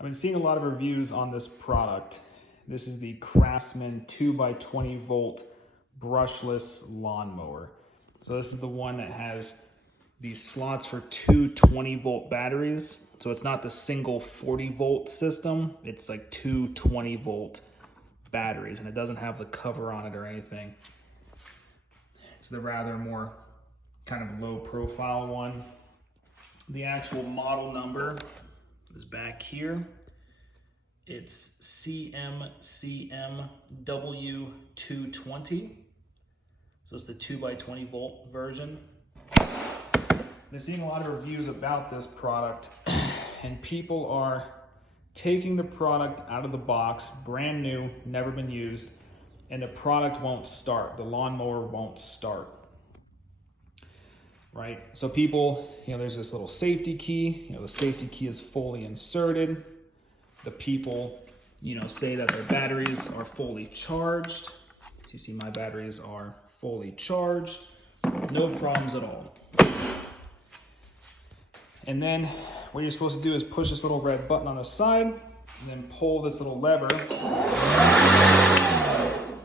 I've been seeing a lot of reviews on this product. This is the Craftsman 2x20Volt Brushless Lawnmower. So this is the one that has these slots for two 20-volt batteries. So it's not the single 40-volt system. It's like two 20-volt batteries, and it doesn't have the cover on it or anything. It's the rather more kind of low profile one. The actual model number is back here. It's CMCMW220. So it's the 2x20 volt version. I've been seeing a lot of reviews about this product, and people are taking the product out of the box, brand new, never been used, and the product won't start. The lawnmower won't start. Right? So people, there's this little safety key. The safety key is fully inserted. The people, say that their batteries are fully charged. So you see my batteries are fully charged. No problems at all. And then what you're supposed to do is push this little red button on the side and then pull this little lever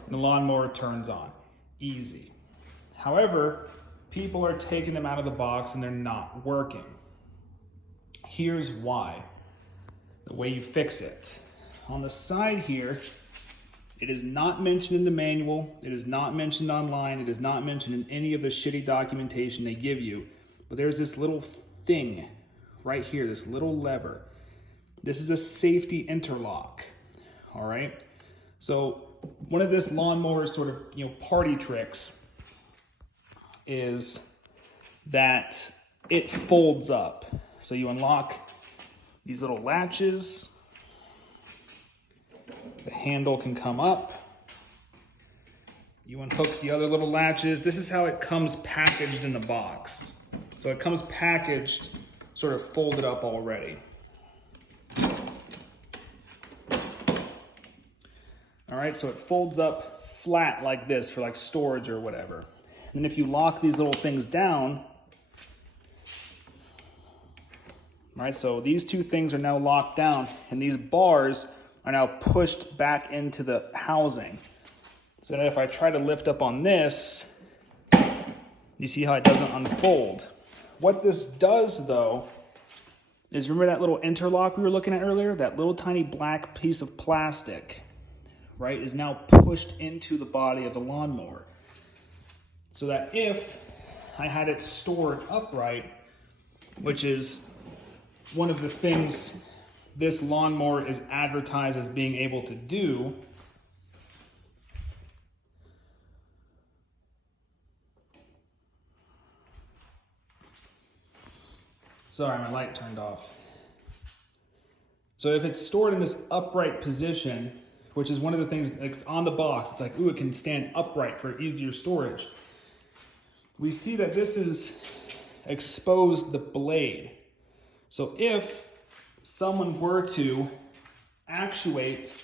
and the lawnmower turns on. Easy. However, people are taking them out of the box and they're not working. Here's why. The way you fix it. On the side here, it is not mentioned in the manual, it is not mentioned online, it is not mentioned in any of the shitty documentation they give you, but there's this little thing right here, this little lever. This is a safety interlock, all right? So one of this lawnmower's sort of, party tricks is that it folds up. So you unlock these little latches, the handle can come up, you unhook the other little latches. This is how it comes packaged in the box. So it comes packaged, sort of folded up already. All right, so it folds up flat like this for like storage or whatever. And if you lock these little things down, right, so these two things are now locked down and these bars are now pushed back into the housing. So that if I try to lift up on this, you see how it doesn't unfold. What this does though, is remember that little interlock we were looking at earlier? That little tiny black piece of plastic, right, is now pushed into the body of the lawnmower. So that if I had it stored upright, which is one of the things this lawnmower is advertised as being able to do, sorry, my light turned off. So if it's stored in this upright position, which is one of the things that's on the box, it's like, ooh, it can stand upright for easier storage. We see that this is exposed the blade. So if someone were to actuate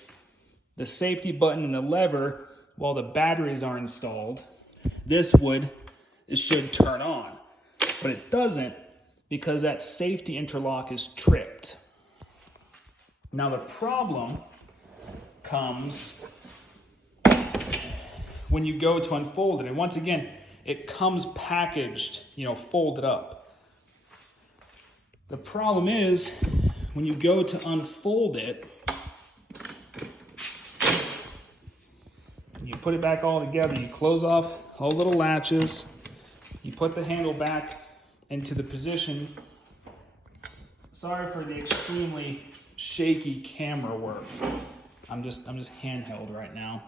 the safety button and the lever while the batteries are installed, it should turn on. But it doesn't because that safety interlock is tripped. Now the problem comes when you go to unfold it. And once again, it comes packaged, folded up. The problem is when you go to unfold it, you put it back all together, you close off all the little latches, you put the handle back into the position. Sorry for the extremely shaky camera work. I'm just handheld right now.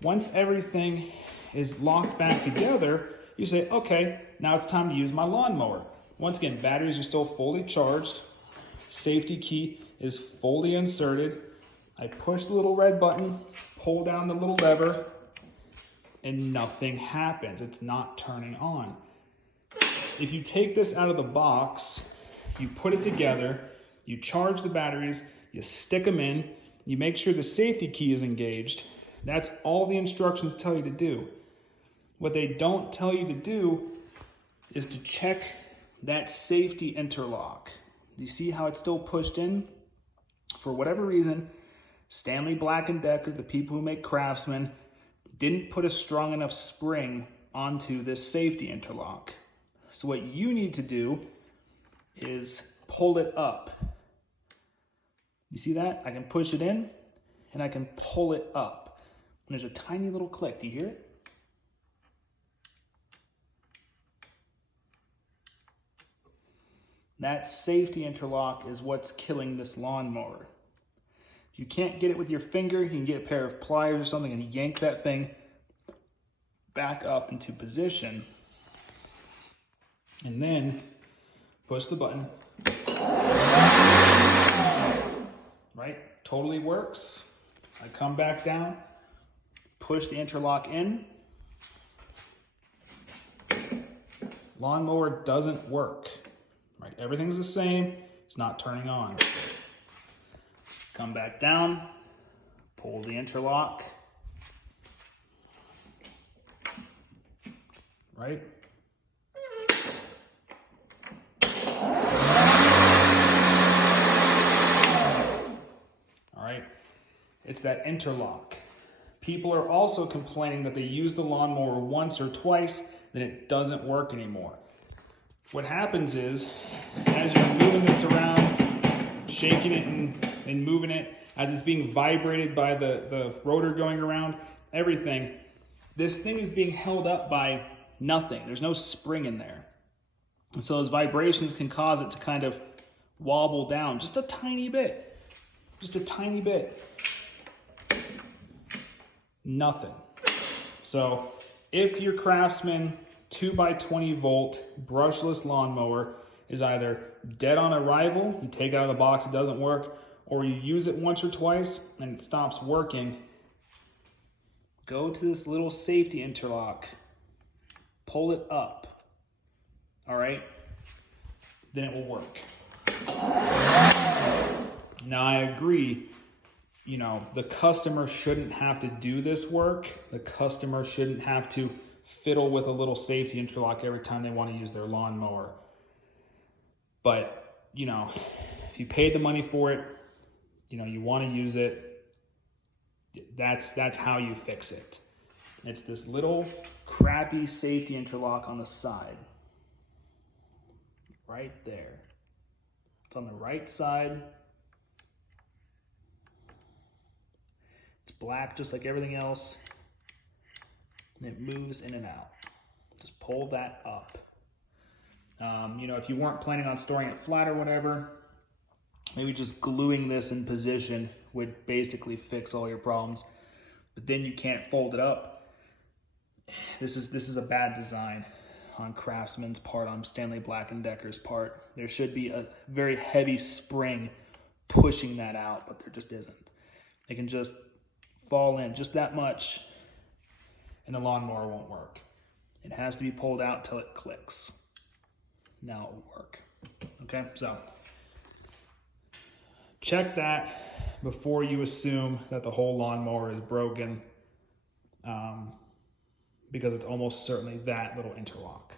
Once everything is locked back together, you say, okay, now it's time to use my lawnmower. Once again, batteries are still fully charged. Safety key is fully inserted. I push the little red button, pull down the little lever, and nothing happens. It's not turning on. If you take this out of the box, you put it together, you charge the batteries, you stick them in, you make sure the safety key is engaged. That's all the instructions tell you to do. What they don't tell you to do is to check that safety interlock. You see how it's still pushed in? For whatever reason, Stanley Black & Decker, the people who make Craftsman, didn't put a strong enough spring onto this safety interlock. So what you need to do is pull it up. You see that? I can push it in and I can pull it up. And there's a tiny little click. Do you hear it? That safety interlock is what's killing this lawnmower. If you can't get it with your finger, you can get a pair of pliers or something and yank that thing back up into position. And then push the button. Right? Totally works. I come back down, push the interlock in. Lawnmower doesn't work. Right? Everything's the same. It's not turning on. Come back down, pull the interlock. Right? All right. It's that interlock. People are also complaining that they use the lawnmower once or twice, then it doesn't work anymore. What happens is, as you're moving this around, shaking it and moving it, as it's being vibrated by the rotor going around, everything, this thing is being held up by nothing. There's no spring in there. And so those vibrations can cause it to kind of wobble down just a tiny bit. Just a tiny bit. Nothing. So if your Craftsman 2x20 brushless lawnmower is either dead on arrival, you take it out of the box, it doesn't work, or you use it once or twice and it stops working, go to this little safety interlock, pull it up, all right? Then it will work. Now I agree, you know, the customer shouldn't have to do this work. The customer shouldn't have to fiddle with a little safety interlock every time they want to use their lawnmower. But, you know, if you paid the money for it, you know, you want to use it, that's how you fix it. It's this little crappy safety interlock on the side. Right there. It's on the right side. It's black just like everything else. And it moves in and out. Just pull that up. You know, if you weren't planning on storing it flat or whatever, maybe just gluing this in position would basically fix all your problems. But then you can't fold it up. This is a bad design on Craftsman's part, on Stanley Black & Decker's part. There should be a very heavy spring pushing that out, but there just isn't. It can just fall in just that much and the lawnmower won't work. It has to be pulled out till it clicks. Now it will work. Okay, so check that before you assume that the whole lawnmower is broken, because it's almost certainly that little interlock.